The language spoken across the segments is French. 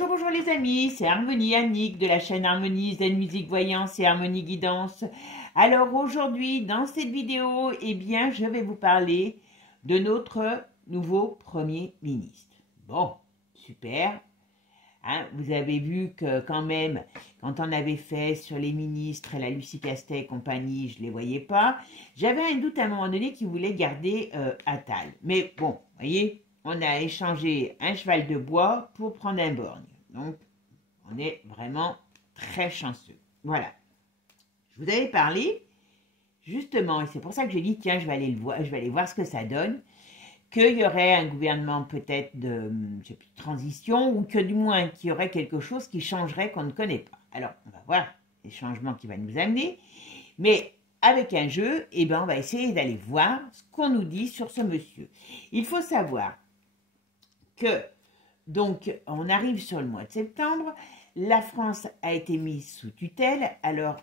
Bonjour, bonjour les amis, c'est Harmonie Annick de la chaîne Harmonie Zen Musique Voyance et Harmonie Guidance. Alors aujourd'hui, dans cette vidéo, eh bien, je vais vous parler de notre nouveau Premier ministre. Bon, super. Hein, vous avez vu que quand même, quand on avait fait sur les ministres, la Lucie Castet et compagnie, je ne les voyais pas. J'avais un doute à un moment donné qui voulait garder Attal. Mais bon, vous voyez, on a échangé un cheval de bois pour prendre un borgne. Donc, on est vraiment très chanceux. Voilà. Je vous avais parlé, justement, et c'est pour ça que j'ai dit, tiens, je vais aller voir ce que ça donne, qu'il y aurait un gouvernement peut-être de transition, ou que du moins qu'il y aurait quelque chose qui changerait qu'on ne connaît pas. Alors, on va voir les changements qui vont nous amener, mais avec un jeu, eh ben, on va essayer d'aller voir ce qu'on nous dit sur ce monsieur. Il faut savoir que, donc, on arrive sur le mois de septembre, la France a été mise sous tutelle, alors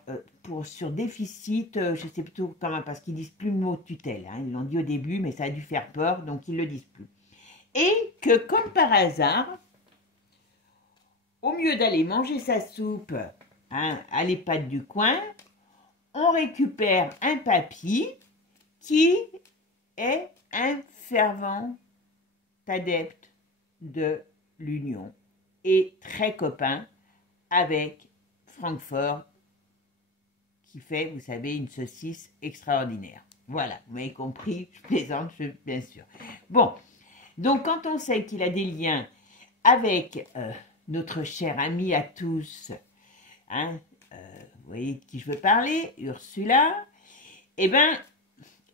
sur déficit, je sais plutôt comment, parce qu'ils disent plus le mot tutelle, hein, ils l'ont dit au début, mais ça a dû faire peur, donc ils ne le disent plus. Et que comme par hasard, au mieux d'aller manger sa soupe hein, à l'EHPAD du coin, on récupère un papy qui est un fervent adepte de l'Union et très copain avec Francfort qui fait, vous savez, une saucisse extraordinaire. Voilà, vous m'avez compris, je plaisante, bien sûr. Bon, donc quand on sait qu'il a des liens avec notre cher ami à tous, hein, vous voyez de qui je veux parler, Ursula, eh ben,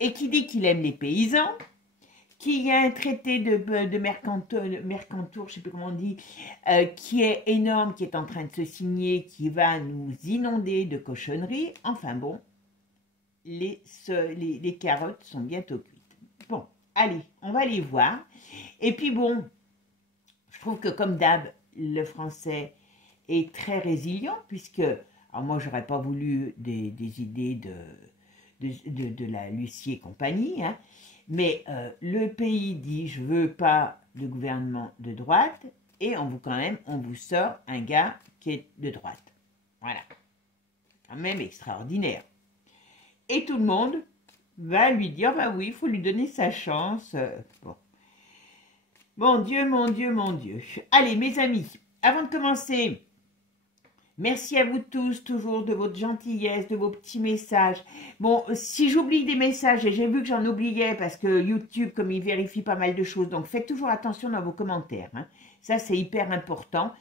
et qui dit qu'il aime les paysans, qu'il y a un traité de Mercantour, je ne sais plus comment on dit, qui est énorme, qui est en train de se signer, qui va nous inonder de cochonneries. Enfin bon, les carottes sont bientôt cuites. Bon, allez, on va les voir. Et puis bon, je trouve que comme d'hab, le français est très résilient, puisque, alors moi, j'aurais pas voulu des idées de la Lucie et compagnie, hein, mais le pays dit je veux pas de gouvernement de droite et on vous sort un gars qui est de droite. Voilà, quand même extraordinaire. Et tout le monde va lui dire bah oui, il faut lui donner sa chance. Bon. Mon Dieu, mon Dieu, mon Dieu. Allez mes amis, avant de commencer, merci à vous tous, toujours, de votre gentillesse, de vos petits messages. Bon, si j'oublie des messages, et j'ai vu que j'en oubliais, parce que YouTube, comme il vérifie pas mal de choses, donc faites toujours attention dans vos commentaires. Hein. Ça, c'est hyper important.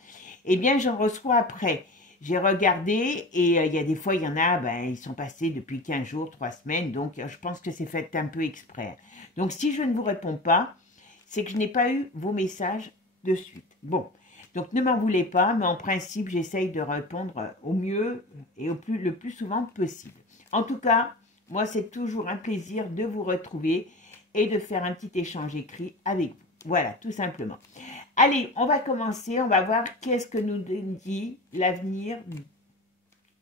Eh bien, j'en reçois après. J'ai regardé, et il y a des fois, il y en a, ben, ils sont passés depuis 15 jours, 3 semaines, donc je pense que c'est fait un peu exprès. Donc, si je ne vous réponds pas, c'est que je n'ai pas eu vos messages de suite. Bon. Donc, ne m'en voulez pas, mais en principe, j'essaye de répondre au mieux et le plus souvent possible. En tout cas, moi, c'est toujours un plaisir de vous retrouver et de faire un petit échange écrit avec vous. Voilà, tout simplement. Allez, on va commencer. On va voir qu'est-ce que nous dit l'avenir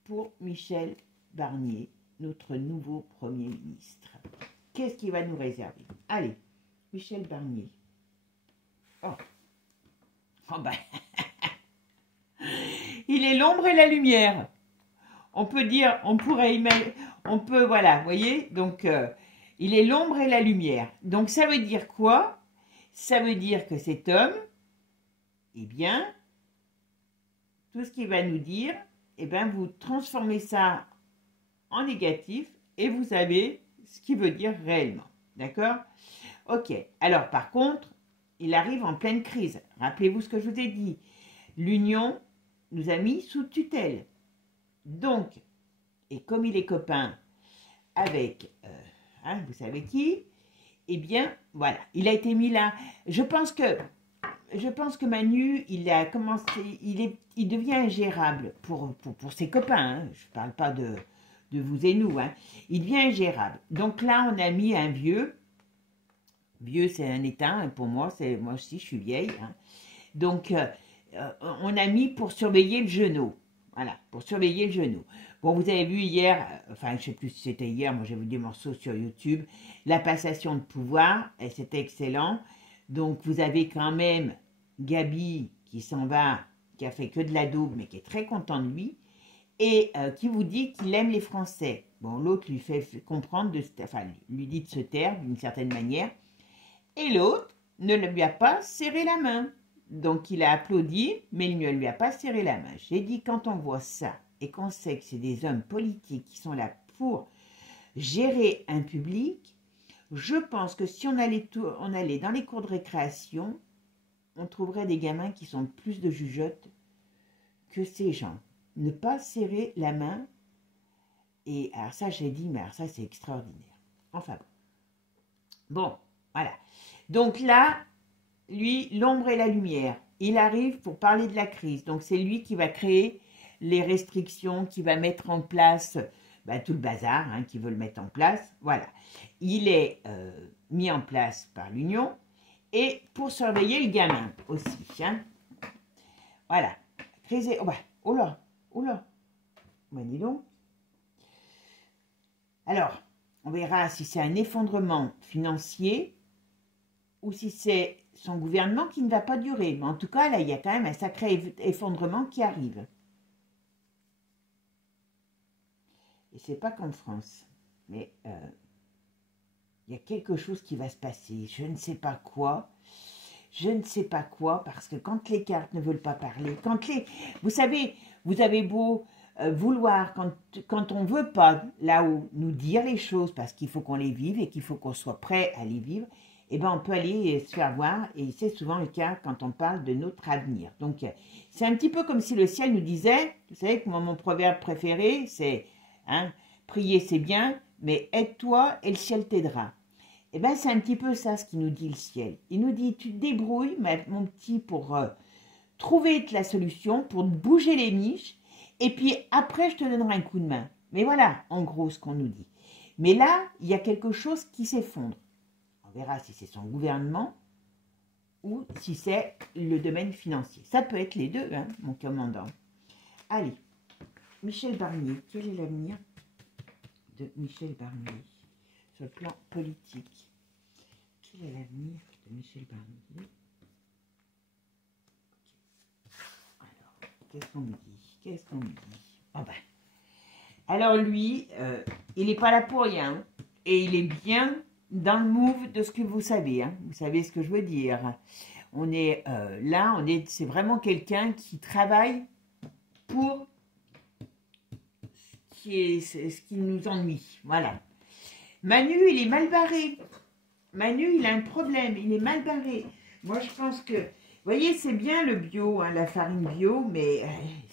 pour Michel Barnier, notre nouveau Premier ministre. Qu'est-ce qu'il va nous réserver? Allez, Michel Barnier. Oh. Oh ben, il est l'ombre et la lumière. On peut dire, voilà, vous voyez, donc il est l'ombre et la lumière. Donc ça veut dire quoi? Ça veut dire que cet homme, eh bien, tout ce qu'il va nous dire, eh bien, vous transformez ça en négatif et vous savez ce qu'il veut dire réellement. D'accord? Ok, alors par contre, il arrive en pleine crise. Rappelez-vous ce que je vous ai dit. L'Union nous a mis sous tutelle. Donc, et comme il est copain avec, hein, vous savez qui, eh bien, voilà, il a été mis là. Je pense que Manu, il a commencé, il devient ingérable pour ses copains. Hein. Je ne parle pas de vous et nous. Hein. Il devient ingérable. Donc là, on a mis un vieux. Vieux, c'est un état, hein, pour moi aussi, je suis vieille. Hein. Donc, on a mis pour surveiller le genou. Voilà, pour surveiller le genou. Bon, vous avez vu hier, enfin, je ne sais plus si c'était hier, moi j'ai vu des morceaux sur YouTube, la passation de pouvoir, et c'était excellent. Donc, vous avez quand même Gabi qui s'en va, qui a fait que de la daube, mais qui est très content de lui, et qui vous dit qu'il aime les Français. Bon, l'autre lui fait comprendre, enfin, lui dit de se taire d'une certaine manière, et l'autre ne lui a pas serré la main. Donc, il a applaudi, mais il ne lui a pas serré la main. J'ai dit, quand on voit ça, et qu'on sait que c'est des hommes politiques qui sont là pour gérer un public, je pense que si on allait dans les cours de récréation, on trouverait des gamins qui sont plus de jugeotes que ces gens. Ne pas serrer la main. Et alors ça, j'ai dit, mais alors ça, c'est extraordinaire. Enfin bon. Bon, voilà. Donc là, lui, l'ombre et la lumière. Il arrive pour parler de la crise. Donc c'est lui qui va créer les restrictions, qui va mettre en place tout le bazar, hein, qui veut le mettre en place. Voilà. Il est mis en place par l'Union et pour surveiller le gamin aussi. Hein. Voilà. Oh là, oh là. Ben dis donc. Alors, on verra si c'est un effondrement financier ou si c'est son gouvernement qui ne va pas durer. Mais en tout cas, là, il y a quand même un sacré effondrement qui arrive. Et c'est pas qu'en France. Mais il y a quelque chose qui va se passer. Je ne sais pas quoi. Je ne sais pas quoi, parce que quand les cartes ne veulent pas parler, vous savez, vous avez beau vouloir, quand on ne veut pas là-haut nous dire les choses, parce qu'il faut qu'on les vive et qu'il faut qu'on soit prêt à les vivre, eh ben on peut aller se faire voir, et c'est souvent le cas quand on parle de notre avenir. Donc, c'est un petit peu comme si le ciel nous disait, vous savez que moi, mon proverbe préféré, c'est, hein, prier c'est bien, mais aide-toi et le ciel t'aidera. Eh bien, c'est un petit peu ça ce qu'il nous dit le ciel. Il nous dit, tu te débrouilles, mon petit, pour trouver la solution, pour bouger les niches, et puis après, je te donnerai un coup de main. Mais voilà, en gros, ce qu'on nous dit. Mais là, il y a quelque chose qui s'effondre. On verra si c'est son gouvernement ou si c'est le domaine financier. Ça peut être les deux, hein, mon commandant. Allez, Michel Barnier. Quel est l'avenir de Michel Barnier sur le plan politique? Quel est l'avenir de Michel Barnier? Alors, qu'est-ce qu'on me dit? Qu'est-ce qu'on me dit? Oh ben. Alors lui, il n'est pas là pour rien. Et il est bien dans le move de ce que vous savez. Hein. Vous savez ce que je veux dire. On est là, c'est vraiment quelqu'un qui travaille pour ce qui nous ennuie. Voilà. Manu, il est mal barré. Manu, il a un problème, il est mal barré. Moi, je pense que, vous voyez, c'est bien le bio, hein, la farine bio, mais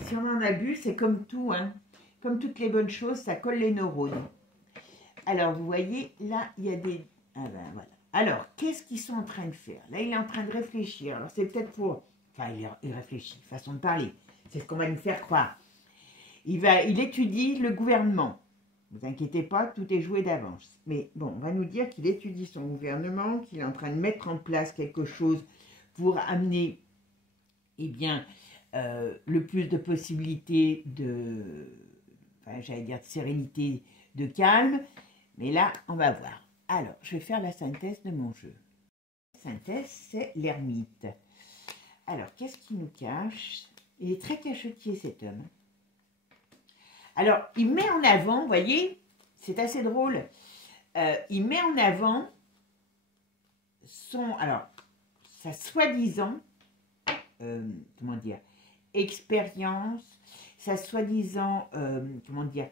si on en abuse, c'est comme tout, hein. Comme toutes les bonnes choses, ça colle les neurones. Alors, vous voyez, là, il y a des... Ah ben, voilà. Alors, qu'est-ce qu'ils sont en train de faire? Là, il est en train de réfléchir. Alors, c'est peut-être pour... Enfin, il réfléchit, façon de parler. C'est ce qu'on va nous faire croire. Il étudie le gouvernement. Ne vous inquiétez pas, tout est joué d'avance. Mais bon, on va nous dire qu'il étudie son gouvernement, qu'il est en train de mettre en place quelque chose pour amener, eh bien, le plus de possibilités de, enfin, j'allais dire de sérénité, de calme. Mais là, on va voir. Alors, je vais faire la synthèse de mon jeu. La synthèse, c'est l'ermite. Alors, qu'est-ce qu'il nous cache? Il est très cachetier, cet homme. Alors, il met en avant, vous voyez, c'est assez drôle, il met en avant sa soi-disant, comment dire, expérience, sa soi-disant, comment dire,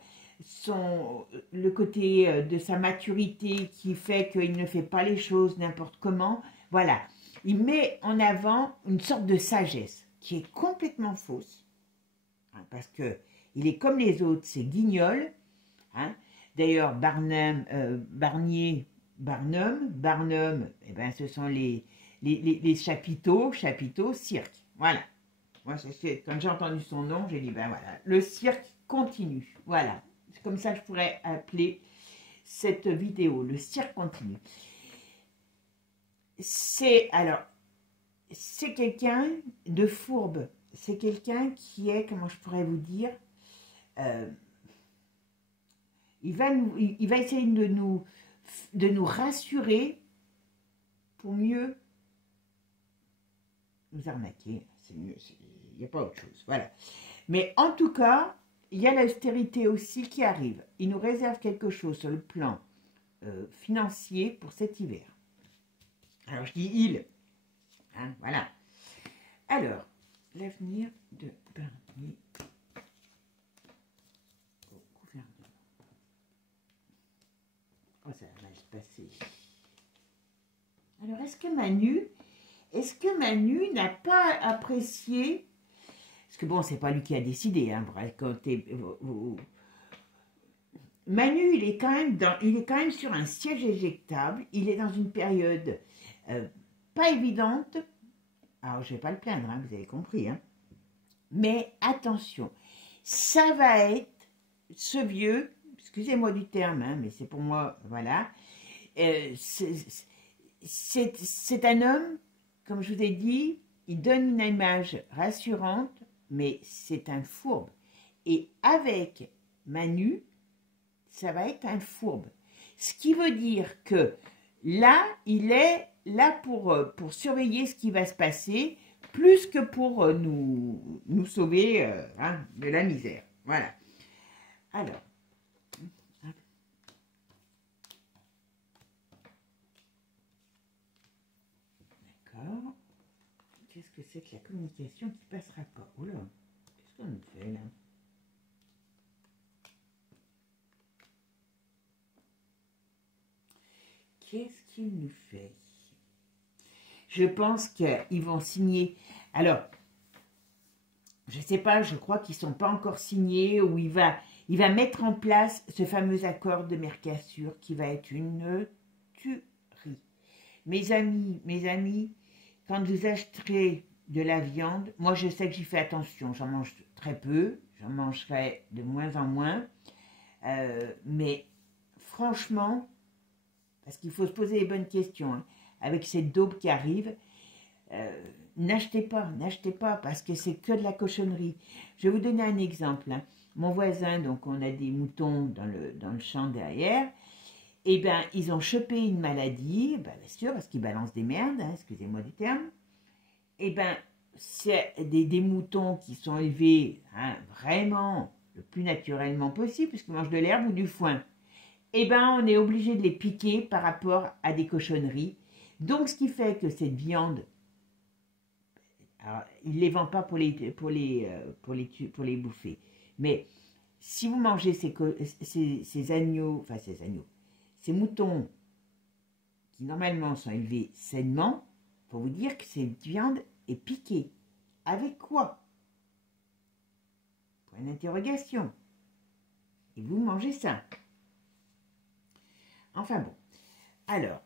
le côté de sa maturité qui fait qu'il ne fait pas les choses n'importe comment. Voilà, il met en avant une sorte de sagesse qui est complètement fausse, hein, parce que il est comme les autres, c'est guignol. Hein. D'ailleurs, Barnum, eh ben, ce sont les chapiteaux, cirque. Voilà. Moi, quand j'ai entendu son nom, j'ai dit, ben voilà, le cirque continue. Voilà. C'est comme ça que je pourrais appeler cette vidéo, le cirque continue. C'est quelqu'un de fourbe. C'est quelqu'un qui est, comment je pourrais vous dire, il va essayer de nous rassurer pour mieux nous arnaquer. C'est mieux. il n'y a pas autre chose. Voilà. Mais en tout cas, il y a l'austérité aussi qui arrive. Il nous réserve quelque chose sur le plan financier pour cet hiver. Alors, je dis il. Hein, voilà. Alors, l'avenir de Barnier au gouvernement. Oh, ça va mal se passer. Alors, est-ce que Manu n'a pas apprécié, parce que bon, c'est pas lui qui a décidé, hein, bref, Manu, il est quand même sur un siège éjectable, il est dans une période pas évidente. Alors, je ne vais pas le plaindre, hein, vous avez compris. Hein. Mais attention, ça va être ce vieux, excusez-moi du terme, hein, mais c'est pour moi, voilà. C'est un homme, comme je vous ai dit, il donne une image rassurante, mais c'est un fourbe. Et avec Manu, ça va être un fourbe. Ce qui veut dire que là, il est là pour surveiller ce qui va se passer, plus que pour nous sauver hein, de la misère. Voilà. Alors. D'accord. Qu'est-ce que c'est que la communication qui ne passera pas? Oula, qu'est-ce qu'on nous fait là? Qu'est-ce qu'il nous fait? Je pense qu'ils vont signer. Alors, je ne sais pas, je crois qu'ils ne sont pas encore signés, ou il va mettre en place ce fameux accord de Mercosur qui va être une tuerie. Mes amis, quand vous acheterez de la viande, moi je sais que j'y fais attention, j'en mange très peu, j'en mangerai de moins en moins, mais franchement, parce qu'il faut se poser les bonnes questions, hein, avec cette daube qui arrive, n'achetez pas, parce que c'est que de la cochonnerie. Je vais vous donner un exemple. Hein. Mon voisin, donc on a des moutons dans le champ derrière, et bien ils ont chopé une maladie, bien sûr, parce qu'ils balancent des merdes, hein, excusez-moi du terme, et bien c'est des moutons qui sont élevés hein, vraiment le plus naturellement possible, puisqu'ils mangent de l'herbe ou du foin. Et bien on est obligé de les piquer par rapport à des cochonneries. Donc ce qui fait que cette viande, alors, ils ne les vendent pas pour les bouffer. Mais si vous mangez ces agneaux, ces moutons qui normalement sont élevés sainement, il faut vous dire que cette viande est piquée. Avec quoi? Point d'interrogation. Et vous mangez ça. Enfin bon. Alors,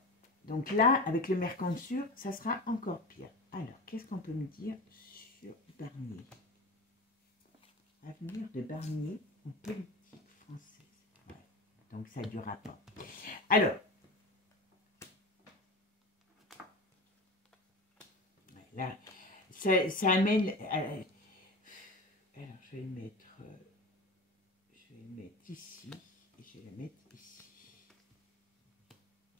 donc là, avec le Mercosur, ça sera encore pire. Alors, qu'est-ce qu'on peut me dire sur Barnier? Avenir de Barnier en politique française. Ouais. Donc, ça ne durera pas. Alors, là, ça amène... alors, je vais le mettre ici et je vais le mettre ici.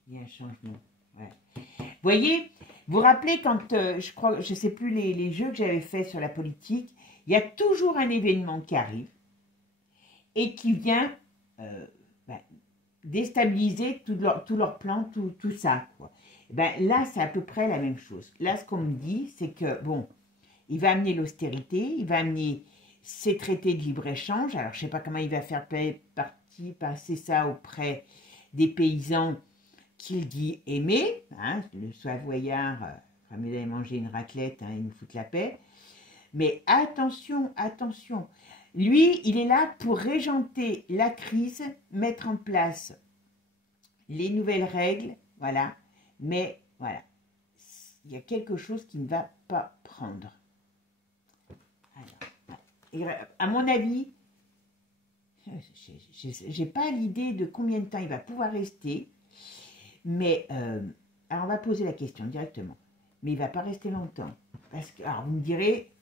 Il y a un changement. Ouais. Vous voyez, vous vous rappelez quand, je sais plus les jeux que j'avais fait sur la politique, il y a toujours un événement qui arrive et qui vient déstabiliser tout leur plan, tout ça. Quoi. Là, c'est à peu près la même chose. Là, ce qu'on me dit, c'est que, bon, il va amener l'austérité, il va amener ses traités de libre-échange. Alors, je ne sais pas comment il va faire passer ça auprès des paysans qu'il dit aimer, hein, le Savoyard, mieux d'aller manger une raclette, hein, il nous fout la paix. Mais attention, attention, lui, il est là pour régenter la crise, mettre en place les nouvelles règles, voilà, mais voilà, il y a quelque chose qui ne va pas prendre. Alors, et à mon avis, j'ai pas l'idée de combien de temps il va pouvoir rester. Mais, alors on va poser la question directement. Mais il ne va pas rester longtemps. Parce que, alors vous me direz,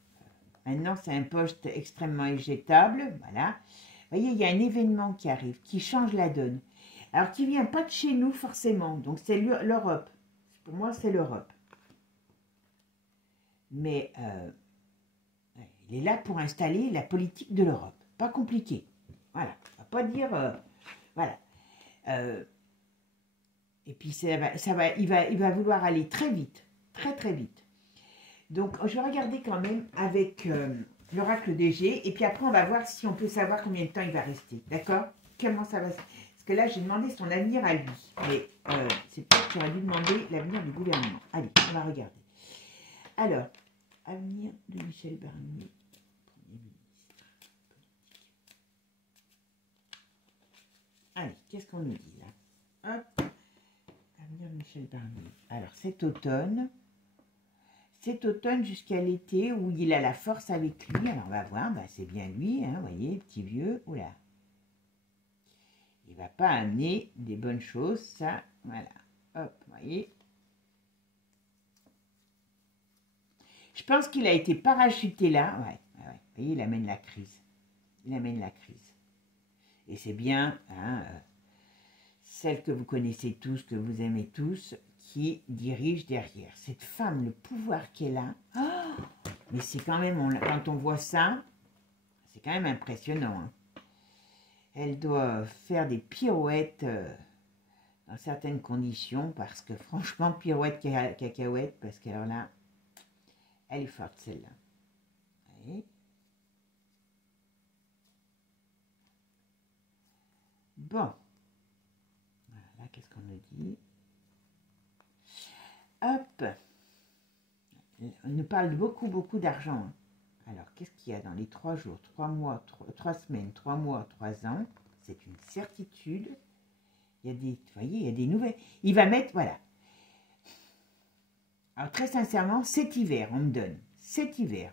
maintenant c'est un poste extrêmement éjectable, voilà. Vous voyez, il y a un événement qui arrive, qui change la donne. Alors qui ne vient pas de chez nous forcément, donc c'est l'Europe. Pour moi, c'est l'Europe. Mais, Il est là pour installer la politique de l'Europe. Pas compliqué. Voilà. On va pas dire... voilà. Et puis, il va vouloir aller très vite. Très, très vite. Donc, je vais regarder quand même avec l'oracle DG. Et puis après, on va voir si on peut savoir combien de temps il va rester. D'accord? Comment ça va se... Parce que là, j'ai demandé son avenir à lui. Mais c'est peut-être que j'aurais dû demander l'avenir du gouvernement. Allez, on va regarder. Alors, avenir de Michel Barnier, Premier ministre. Allez, qu'est-ce qu'on nous dit là? Hop. Avenir de Michel Barnier. Alors, cet automne jusqu'à l'été où il a la force avec lui. Alors, on va voir, bah, c'est bien lui, hein, vous voyez, petit vieux. Oula. Il va pas amener des bonnes choses, ça. Voilà. Hop, vous voyez. Je pense qu'il a été parachuté là. Ouais. Vous voyez, il amène la crise. Il amène la crise. Et c'est bien, hein, celle que vous connaissez tous, que vous aimez tous, qui dirige derrière. Cette femme, le pouvoir qu'elle a. Oh, mais c'est quand même, quand on voit ça, c'est quand même impressionnant. Hein. Elle doit faire des pirouettes dans certaines conditions, parce que franchement, pirouette cacahuète, parce qu'alors là, elle est forte celle-là. Bon. Voilà, qu'est-ce qu'on nous dit? Hop. On nous parle beaucoup d'argent. Hein. Alors, qu'est-ce qu'il y a dans les 3 jours, 3 mois, 3 semaines, 3 mois, 3 ans? C'est une certitude. Il y a des, vous voyez, il y a des nouvelles. Il va mettre, voilà. Alors, très sincèrement, cet hiver, on me donne. Cet hiver,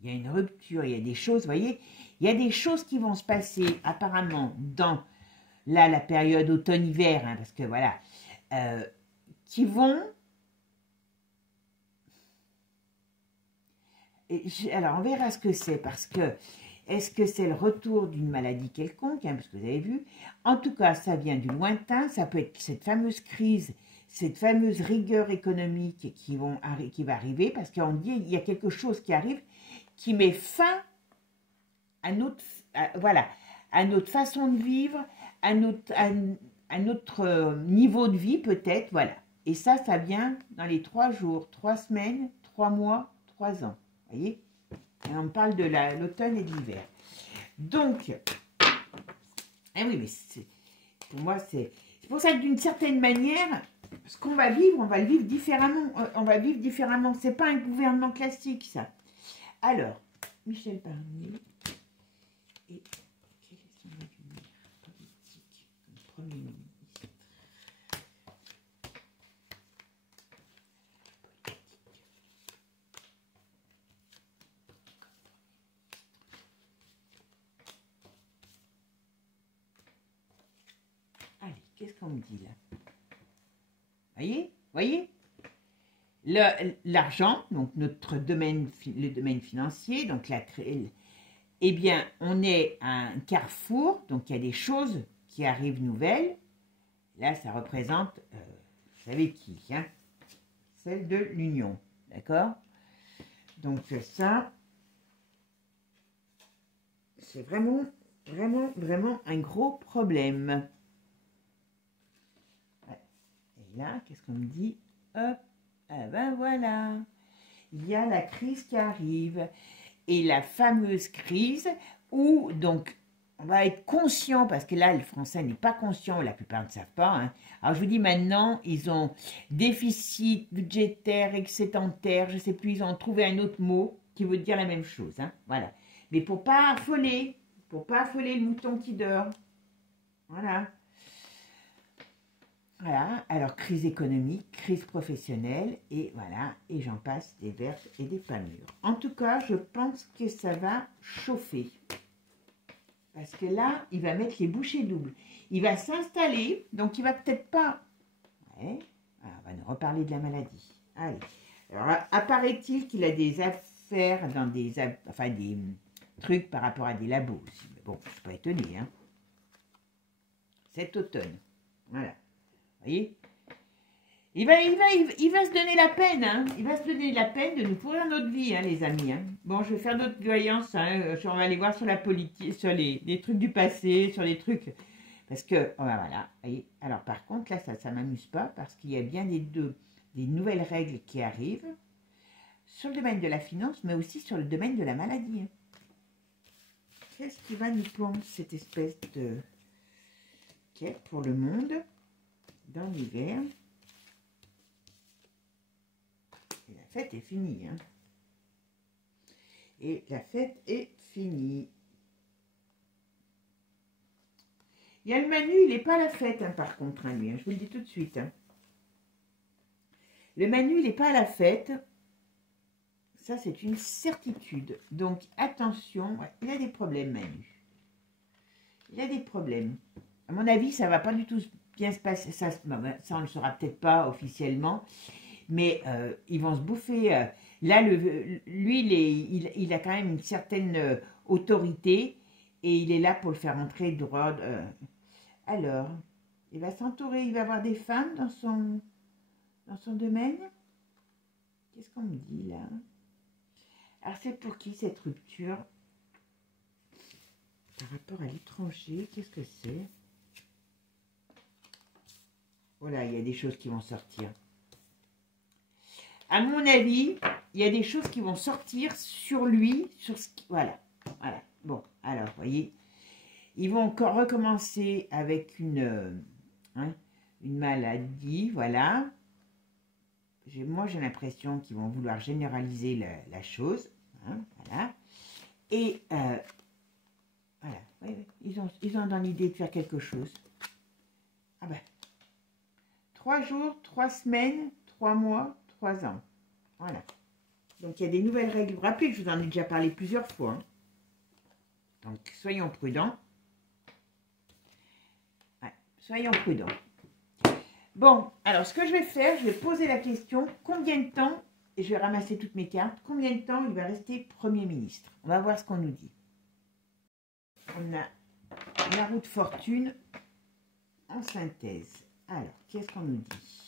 il y a une rupture, il y a des choses, vous voyez, il y a des choses qui vont se passer apparemment dans, là, la période automne-hiver, hein, parce que voilà, qui vont... Alors, on verra ce que c'est, parce que, est-ce que c'est le retour d'une maladie quelconque, hein, parce que vous avez vu, en tout cas, ça vient du lointain, ça peut être cette fameuse crise, cette fameuse rigueur économique qui va arriver, parce qu'on dit, il y a quelque chose qui arrive, qui met fin à notre, voilà, à notre façon de vivre, à notre niveau de vie peut-être, voilà. Et ça vient dans les 3 jours, 3 semaines, 3 mois, 3 ans. Vous voyez? Et on parle de l'automne et de l'hiver. Donc, ah oui, mais pour moi, c'est pour ça que d'une certaine manière, ce qu'on va vivre, on va le vivre différemment. On va vivre différemment. C'est pas un gouvernement classique, ça. Alors, Michel Barnier. Et quel est son avenir politique comme Premier ministre? Allez, qu'est-ce qu'on me dit là? Voyez? L'argent, donc notre domaine, le domaine financier, donc eh bien, on est à un carrefour, donc il y a des choses qui arrivent nouvelles. Là, ça représente, vous savez qui, hein? Celle de l'Union, d'accord? Donc ça, c'est vraiment un gros problème. Ouais. Et là, qu'est-ce qu'on me dit? Hop, ah ben voilà, il y a la crise qui arrive. Et la fameuse crise où, donc, on va être conscient, parce que là, le français n'est pas conscient, la plupart ne savent pas. Hein. Alors, je vous dis maintenant, ils ont déficit budgétaire, excédentaire, je ne sais plus, ils ont trouvé un autre mot qui veut dire la même chose. Hein. Voilà. Mais pour pas affoler le mouton qui dort. Voilà. Voilà, alors crise économique, crise professionnelle, et voilà, et j'en passe des vertes et des pas mûres. En tout cas, je pense que ça va chauffer. Parce que là, il va mettre les bouchées doubles. Il va s'installer, donc il va peut-être pas... Ouais, alors, on va nous reparler de la maladie. Allez, alors apparaît-il qu'il a des affaires dans des trucs par rapport à des labos aussi. Mais bon, je ne suis pas étonnée, hein. Cet automne, voilà. Vous voyez? Il va se donner la peine, hein. Il va se donner la peine de nous pourrir notre vie, hein, les amis. Hein. Bon, je vais faire d'autres voyances. Hein. On va aller voir sur la politique, sur les trucs du passé, sur les trucs. Parce que, voilà. Voyez. Alors, par contre, là, ça ne m'amuse pas parce qu'il y a bien des nouvelles règles qui arrivent sur le domaine de la finance, mais aussi sur le domaine de la maladie. Hein. Qu'est-ce qui va nous pondre cette espèce de quête pour le monde dans l'hiver? La fête est finie. Hein. Et la fête est finie. Il y a le Manu, il n'est pas à la fête, hein, par contre, hein, lui. Hein, je vous le dis tout de suite. Hein. Le Manu, il n'est pas à la fête. Ça, c'est une certitude. Donc, attention. Ouais, il a des problèmes, Manu. Il a des problèmes. À mon avis, ça ne va pas du tout bien se passer. Ça on ne le saura peut-être pas officiellement. Mais ils vont se bouffer. Là, lui, il a quand même une certaine autorité et il est là pour le faire entrer droit. Alors, il va s'entourer, il va avoir des femmes dans son domaine. Qu'est-ce qu'on me dit là? Alors, c'est pour qui cette rupture? Par rapport à l'étranger, qu'est-ce que c'est? Voilà, il y a des choses qui vont sortir. À mon avis, il y a des choses qui vont sortir sur lui, sur ce qui... Voilà. Bon, alors, vous voyez, ils vont encore recommencer avec une maladie, voilà. Moi, j'ai l'impression qu'ils vont vouloir généraliser la chose, hein, voilà. Et, voilà, ils ont dans l'idée de faire quelque chose. Ah ben, 3 jours, 3 semaines, 3 mois, 3 ans. Voilà. Donc, il y a des nouvelles règles. Vous vous rappelez que je vous en ai déjà parlé plusieurs fois. Hein. Donc, soyons prudents. Ouais, soyons prudents. Bon, alors, ce que je vais faire, je vais poser la question, combien de temps, et je vais ramasser toutes mes cartes, combien de temps il va rester Premier ministre? On va voir ce qu'on nous dit. On a la roue de fortune en synthèse. Alors, qu'est-ce qu'on nous dit?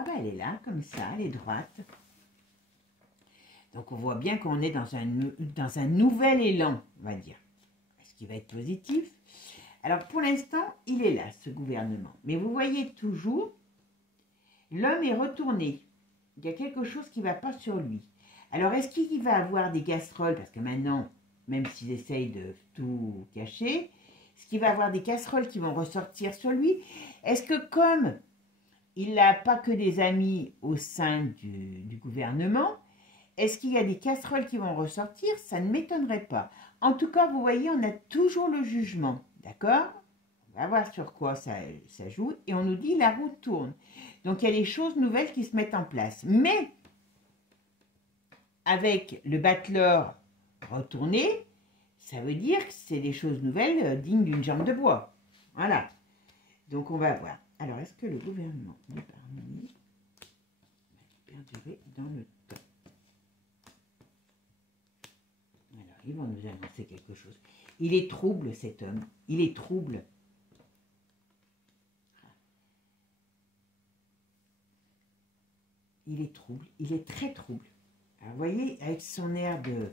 Ah ben, elle est là, comme ça, elle est droite. Donc, on voit bien qu'on est dans un nouvel élan, on va dire. Ce qui va être positif. Alors, pour l'instant, il est là, ce gouvernement. Mais vous voyez toujours, l'homme est retourné. Il y a quelque chose qui ne va pas sur lui. Alors, est-ce qu'il va avoir des casseroles? Parce que maintenant, même s'il essaye de tout cacher, est-ce qu'il va avoir des casseroles qui vont ressortir sur lui? Est-ce que comme il n'a pas que des amis au sein du gouvernement, est-ce qu'il y a des casseroles qui vont ressortir? Ça ne m'étonnerait pas. En tout cas, vous voyez, on a toujours le jugement, d'accord? On va voir sur quoi ça joue. Et on nous dit la roue tourne. Donc, il y a des choses nouvelles qui se mettent en place. Mais, avec le battleur retourné, ça veut dire que c'est des choses nouvelles dignes d'une jambe de bois. Voilà. Donc, on va voir. Alors, est-ce que le gouvernement d'épargne va perdurer dans le temps? Alors, ils vont nous annoncer quelque chose. Il est trouble, cet homme. Il est trouble. Il est trouble. Il est très trouble. Alors, vous voyez, avec son air de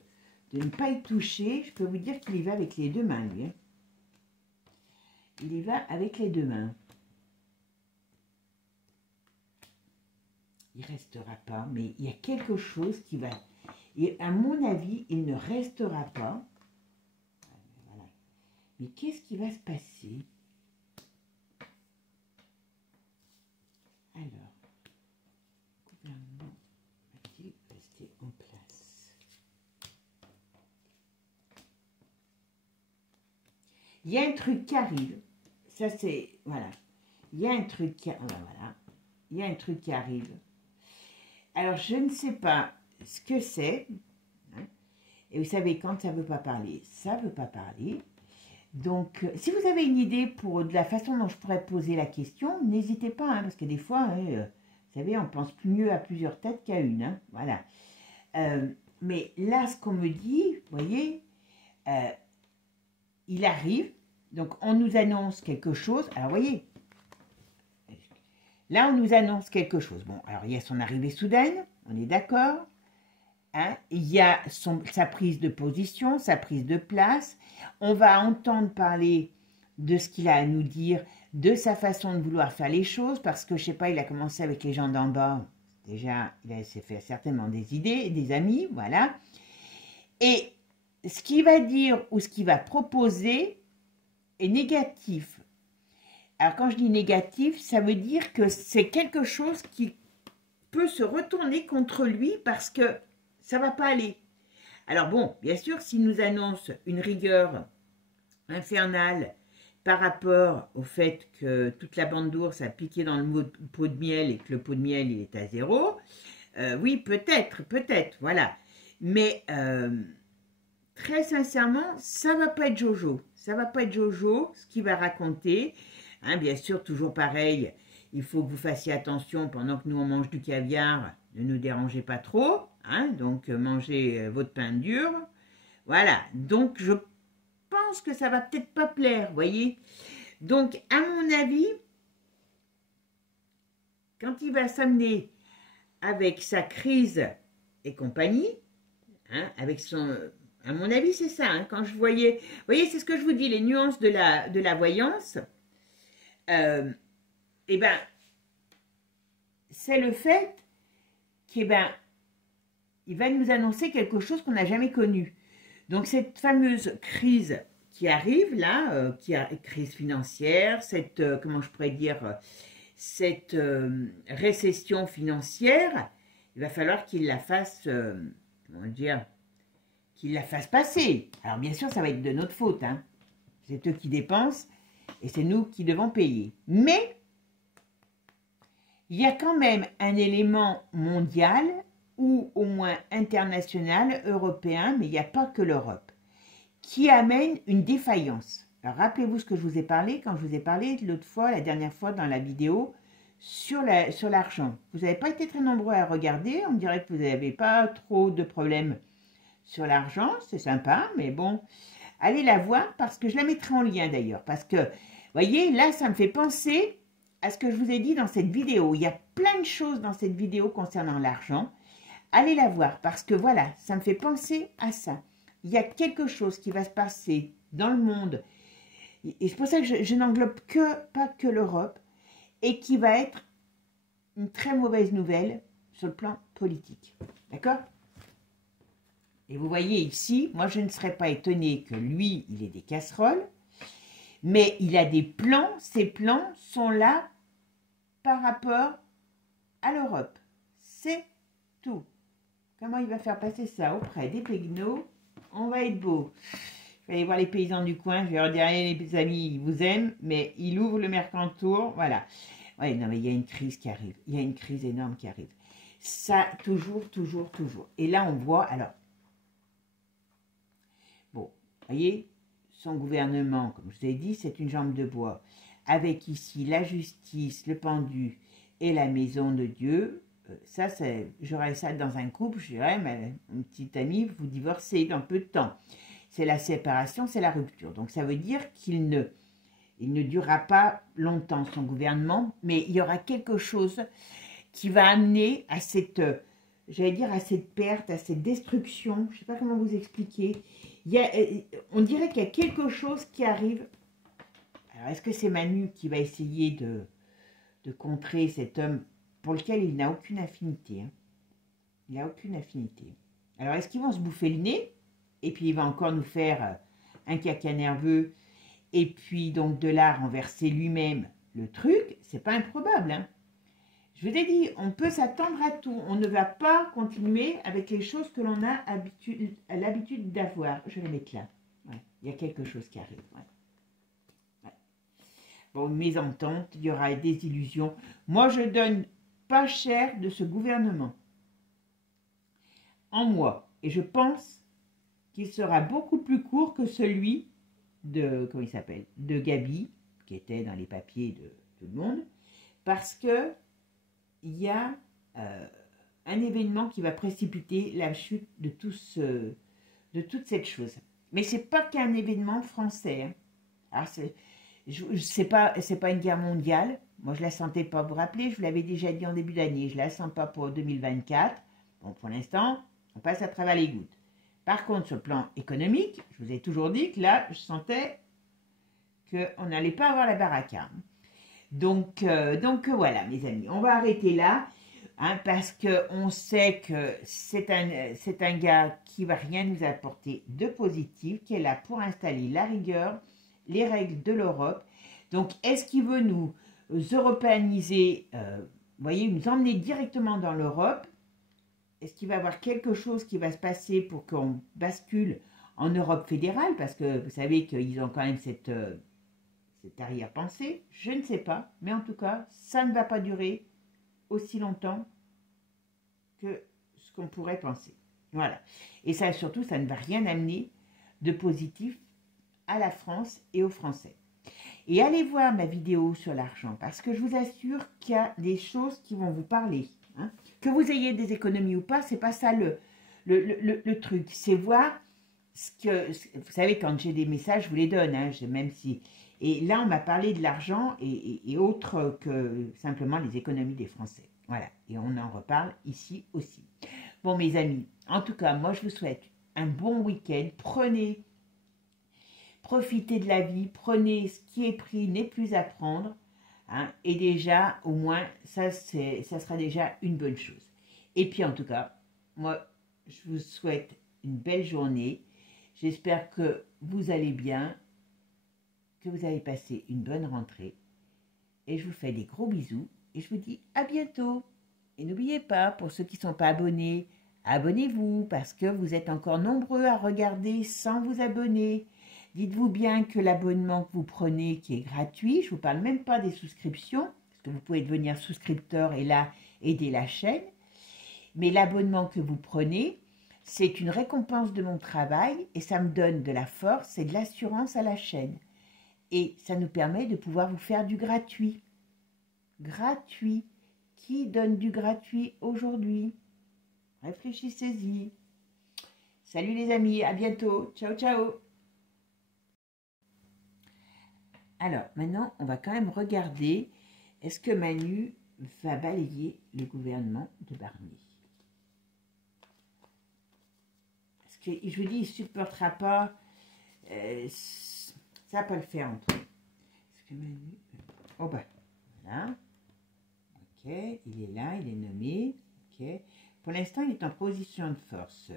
ne pas y toucher, je peux vous dire qu'il y va avec les deux mains, lui. Hein. Il y va avec les deux mains. Il ne restera pas, mais il y a quelque chose qui va... Et à mon avis, il ne restera pas. Voilà. Mais qu'est-ce qui va se passer? Alors, le gouvernement va-t-il rester en place? Il y a un truc qui arrive. Ça, c'est... Voilà. Il y a un truc qui... Voilà. Il y a un truc qui arrive. Alors, je ne sais pas ce que c'est. Hein, et vous savez, quand ça ne veut pas parler, ça ne veut pas parler. Donc, si vous avez une idée de la façon dont je pourrais poser la question, n'hésitez pas, hein, parce que des fois, hein, vous savez, on pense mieux à plusieurs têtes qu'à une. Hein, voilà. Mais là, ce qu'on me dit, vous voyez, il arrive, donc on nous annonce quelque chose. Alors, vous voyez, là, on nous annonce quelque chose. Bon, alors, il y a son arrivée soudaine, on est d'accord. Hein, il y a sa prise de position, sa prise de place. On va entendre parler de ce qu'il a à nous dire, de sa façon de vouloir faire les choses, parce que, je sais pas, il a commencé avec les gens d'en bas. Déjà, il s'est fait certainement des idées, des amis, voilà. Et ce qu'il va dire ou ce qu'il va proposer est négatif. Alors, quand je dis négatif, ça veut dire que c'est quelque chose qui peut se retourner contre lui parce que ça ne va pas aller. Alors bon, bien sûr, s'il nous annonce une rigueur infernale par rapport au fait que toute la bande d'ours a piqué dans le pot de miel et que le pot de miel il est à 0, oui, peut-être, voilà. Mais très sincèrement, ça ne va pas être Jojo. Ça ne va pas être Jojo, ce qu'il va raconter. Hein, bien sûr, toujours pareil, il faut que vous fassiez attention pendant que nous on mange du caviar, ne nous dérangez pas trop. Hein, donc, mangez votre pain dur. Voilà, donc je pense que ça va peut-être pas plaire, voyez. Donc, à mon avis, quand il va s'amener avec sa crise et compagnie, hein, avec son... À mon avis, c'est ça. Hein, quand je voyais... Vous voyez, c'est ce que je vous dis, les nuances de la voyance. Eh ben, c'est le fait qu'il il va nous annoncer quelque chose qu'on n'a jamais connu. Donc, cette fameuse crise qui arrive là, crise financière, cette, comment je pourrais dire, cette récession financière, il va falloir qu'il la fasse, comment dire, qu'il la fasse passer. Alors, bien sûr, ça va être de notre faute, hein. C'est eux qui dépensent et c'est nous qui devons payer. Mais, il y a quand même un élément mondial ou au moins international, européen, mais il n'y a pas que l'Europe, qui amène une défaillance. Alors, rappelez-vous ce que je vous ai parlé quand je vous ai parlé l'autre fois, la dernière fois dans la vidéo, sur l'argent. Vous n'avez pas été très nombreux à regarder, on dirait que vous n'avez pas trop de problèmes sur l'argent, c'est sympa, mais bon, allez la voir parce que je la mettrai en lien d'ailleurs, parce que, vous voyez, là, ça me fait penser à ce que je vous ai dit dans cette vidéo. Il y a plein de choses dans cette vidéo concernant l'argent. Allez la voir parce que voilà, ça me fait penser à ça. Il y a quelque chose qui va se passer dans le monde et c'est pour ça que je n'englobe pas que l'Europe et qui va être une très mauvaise nouvelle sur le plan politique. D'accord? Et vous voyez ici, moi je ne serais pas étonnée que lui, il ait des casseroles, mais il a des plans. Ces plans sont là par rapport à l'Europe. C'est tout. Comment il va faire passer ça auprès des pégnos? On va être beau. Je vais aller voir les paysans du coin. Je vais leur dire, les amis, ils vous aiment, mais il ouvre le Mercantour. Voilà. Ouais, non, mais il y a une crise qui arrive. Il y a une crise énorme qui arrive. Ça, toujours. Et là, on voit, alors, bon, vous voyez, son gouvernement, comme je vous ai dit, c'est une jambe de bois. Avec ici la justice, le pendu et la maison de Dieu. Ça, j'aurais ça dans un couple, je dirais, mais mon petit ami, vous divorcez dans peu de temps. C'est la séparation, c'est la rupture. Donc, ça veut dire qu'il ne durera pas longtemps son gouvernement, mais il y aura quelque chose qui va amener à cette, j'allais dire, à cette perte, à cette destruction. Je ne sais pas comment vous expliquer. On dirait qu'il y a quelque chose qui arrive. Alors, est-ce que c'est Manu qui va essayer de contrer cet homme pour lequel il n'a aucune affinité, hein. Il n'a aucune affinité. Alors, est-ce qu'ils vont se bouffer le nez? Et puis, il va encore nous faire un caca nerveux. Et puis, donc, de là, renverser lui-même le truc. C'est pas improbable, hein. Je vous ai dit, on peut s'attendre à tout. On ne va pas continuer avec les choses que l'on a l'habitude d'avoir. Je vais les mettre là. Ouais. Il y a quelque chose qui arrive. Ouais. Ouais. Bon, une mésentente, il y aura des illusions. Moi, je donne pas cher de ce gouvernement en moi. Et je pense qu'il sera beaucoup plus court que celui de, comment il s'appelle, de Gabi, qui était dans les papiers de tout le monde, parce que il y a un événement qui va précipiter la chute de toute cette chose. Mais c'est pas qu'un événement français. Hein. Alors, c'est pas une guerre mondiale. Moi, je la sentais pas. Vous vous rappelez, je vous l'avais déjà dit en début d'année. Je la sens pas pour 2024. Bon, pour l'instant, on passe à travers les gouttes. Par contre, sur le plan économique, je vous ai toujours dit que là, je sentais qu'on n'allait pas avoir la baraque. Hein. Donc voilà, mes amis, on va arrêter là. Hein, parce qu'on sait que c'est un gars qui va rien nous apporter de positif, qui est là pour installer la rigueur, les règles de l'Europe. Donc, est-ce qu'il veut nous européaniser, vous voyez, nous emmener directement dans l'Europe? Est-ce qu'il va y avoir quelque chose qui va se passer pour qu'on bascule en Europe fédérale? Parce que vous savez qu'ils ont quand même cette arrière-pensée. Je ne sais pas, mais en tout cas, ça ne va pas durer aussi longtemps que ce qu'on pourrait penser. Voilà. Et ça, surtout, ça ne va rien amener de positif à la France et aux Français. Et allez voir ma vidéo sur l'argent, parce que je vous assure qu'il y a des choses qui vont vous parler. Hein. Que vous ayez des économies ou pas, c'est pas ça le truc. C'est voir ce que... Vous savez, quand j'ai des messages, je vous les donne, hein, même si... Et là, on m'a parlé de l'argent et autre que simplement les économies des Français. Voilà, et on en reparle ici aussi. Bon, mes amis, en tout cas, moi, je vous souhaite un bon week-end. Profitez de la vie, prenez ce qui est pris, n'est plus à prendre. Hein, et déjà, au moins, ça sera déjà une bonne chose. Et puis, en tout cas, moi, je vous souhaite une belle journée. J'espère que vous allez bien, que vous avez passé une bonne rentrée. Et je vous fais des gros bisous. Et je vous dis à bientôt. Et n'oubliez pas, pour ceux qui ne sont pas abonnés, abonnez-vous parce que vous êtes encore nombreux à regarder sans vous abonner. Dites-vous bien que l'abonnement que vous prenez, qui est gratuit, je ne vous parle même pas des souscriptions, parce que vous pouvez devenir souscripteur et là, aider la chaîne. Mais l'abonnement que vous prenez, c'est une récompense de mon travail et ça me donne de la force et de l'assurance à la chaîne. Et ça nous permet de pouvoir vous faire du gratuit. Gratuit. Qui donne du gratuit aujourd'hui? Réfléchissez-y. Salut les amis, à bientôt. Ciao, ciao. Alors, maintenant, on va quand même regarder, est-ce que Manu va balayer le gouvernement de Barnier? Parce que, je vous dis, il ne supportera pas, ça va pas le faire en tout. Est-ce que Manu... Oh ben, voilà. Ok, il est là, il est nommé. Ok. Pour l'instant, il est en position de force.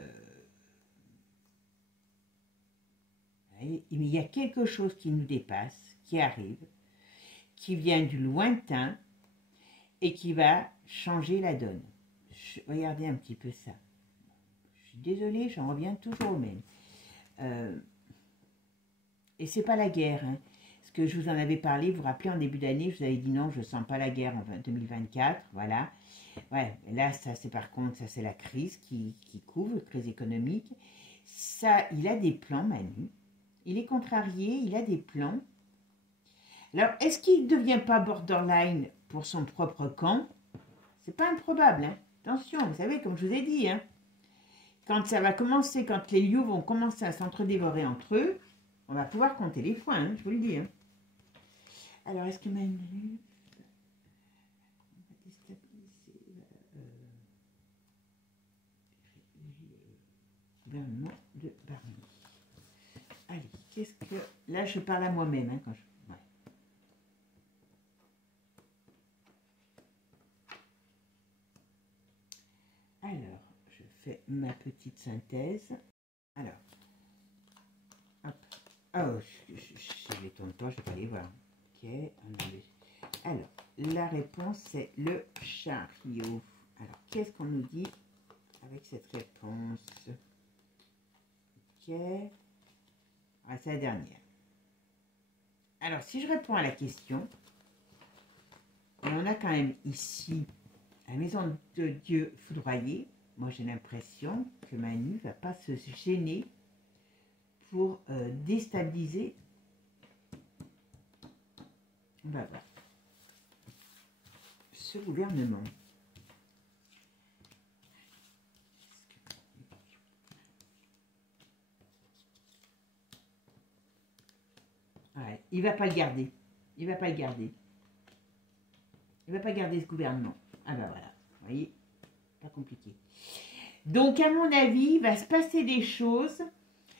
Mais il y a quelque chose qui nous dépasse, qui arrive, qui vient du lointain et qui va changer la donne. Regardez un petit peu ça. Je suis désolée, j'en reviens toujours au même. Et c'est pas la guerre. Hein. Parce que je vous en avais parlé, vous vous rappelez, en début d'année, je vous avais dit non, je ne sens pas la guerre en 2024. Voilà. Ouais, là, ça, c'est par contre, ça, c'est la crise qui couvre, la crise économique. Ça, il a des plans, Manu. Il est contrarié, il a des plans. Alors, est-ce qu'il ne devient pas borderline pour son propre camp? C'est pas improbable, hein. Attention, vous savez, comme je vous ai dit, hein, quand ça va commencer, quand les lieux vont commencer à s'entre-dévorer entre eux, on va pouvoir compter les fois, hein, je vous le dis. Hein. Alors, est-ce que Manu va déstabiliser le gouvernement de Barnier? Allez, qu'est-ce que... Là, je parle à moi-même, hein, quand je... Ouais. Alors, je fais ma petite synthèse. Alors, hop. Oh, je ne les tourne pas, je ne vais pas les voir. Ok, alors, la réponse, c'est le chariot. Alors, qu'est-ce qu'on nous dit avec cette réponse? Ok. Ah, c'est la dernière. Alors, si je réponds à la question, et on a quand même ici la maison de Dieu foudroyée, moi j'ai l'impression que Manu ne va pas se gêner pour déstabiliser. On va voir. Ce gouvernement. il va pas le garder. Il va pas le garder. Il va pas garder ce gouvernement. Ah ben voilà, vous voyez, pas compliqué. Donc à mon avis, il va se passer des choses,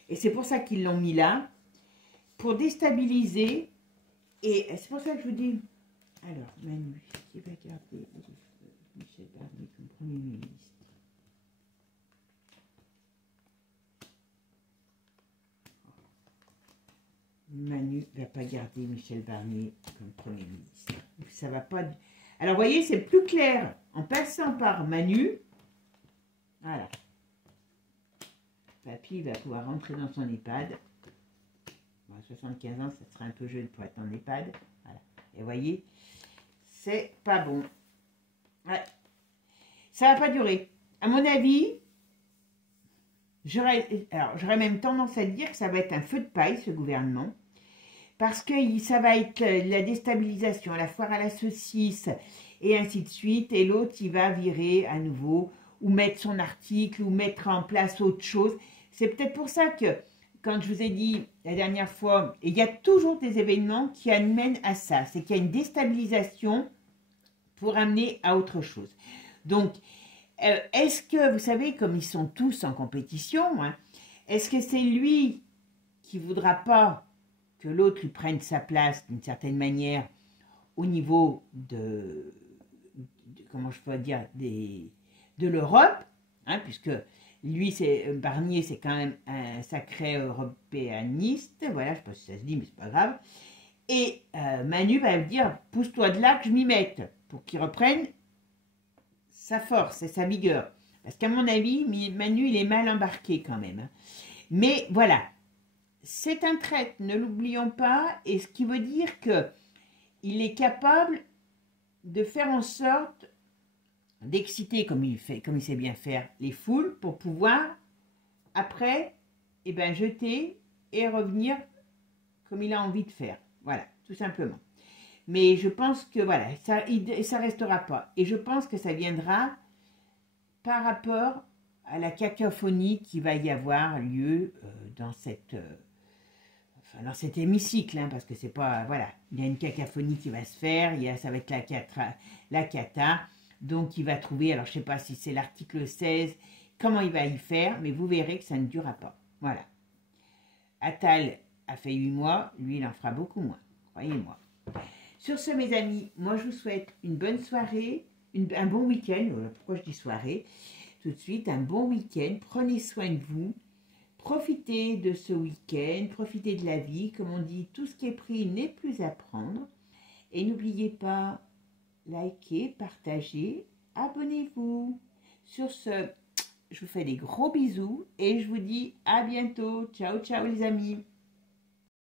et c'est pour ça qu'ils l'ont mis là, pour déstabiliser, et c'est pour ça que je vous dis, alors Manu, qui va garder Michel Barnier comme Premier ministre? Manu ne va pas garder Michel Barnier comme Premier ministre. Ça va pas... Alors, vous voyez, c'est plus clair en passant par Manu. Voilà. Papy va pouvoir rentrer dans son EHPAD. Bon, à 75 ans, ça sera un peu jeune pour être en EHPAD. Voilà. Et vous voyez, c'est pas bon. Ouais. Ça va pas durer. À mon avis, j'aurais même tendance à dire que ça va être un feu de paille, ce gouvernement. Parce que ça va être la déstabilisation, la foire à la saucisse, et ainsi de suite. Et l'autre, il va virer à nouveau, ou mettre son article, ou mettre en place autre chose. C'est peut-être pour ça que, quand je vous ai dit la dernière fois, il y a toujours des événements qui amènent à ça. C'est qu'il y a une déstabilisation pour amener à autre chose. Donc, est-ce que, vous savez, comme ils sont tous en compétition, hein, est-ce que c'est lui qui ne voudra pas que l'autre lui prenne sa place d'une certaine manière au niveau comment je peux dire, de l'Europe, hein, puisque lui, Barnier, c'est quand même un sacré européaniste, voilà, je ne sais pas si ça se dit, mais c'est pas grave, et Manu va me dire, pousse-toi de là que je m'y mette, pour qu'il reprenne sa force et sa vigueur, parce qu'à mon avis, Manu, il est mal embarqué quand même, hein. Mais voilà, c'est un traître, ne l'oublions pas, et ce qui veut dire que il est capable de faire en sorte d'exciter, comme il sait bien faire, les foules, pour pouvoir, après, eh ben, jeter et revenir comme il a envie de faire. Voilà, tout simplement. Mais je pense que, voilà, ça restera pas. Et je pense que ça viendra par rapport à la cacophonie qui va y avoir lieu dans dans cet hémicycle, hein, parce que c'est pas, voilà, il y a une cacophonie qui va se faire, ça va être la cata, donc il va trouver, alors je sais pas si c'est l'article 16, comment il va y faire, mais vous verrez que ça ne durera pas, voilà. Attal a fait 8 mois, lui il en fera beaucoup moins, croyez-moi. Sur ce mes amis, moi je vous souhaite une bonne soirée, un bon week-end, pourquoi je dis soirée, tout de suite, un bon week-end, prenez soin de vous. Profitez de ce week-end, profitez de la vie. Comme on dit, tout ce qui est pris n'est plus à prendre. Et n'oubliez pas, likez, partagez, abonnez-vous. Sur ce, je vous fais des gros bisous et je vous dis à bientôt. Ciao, ciao les amis.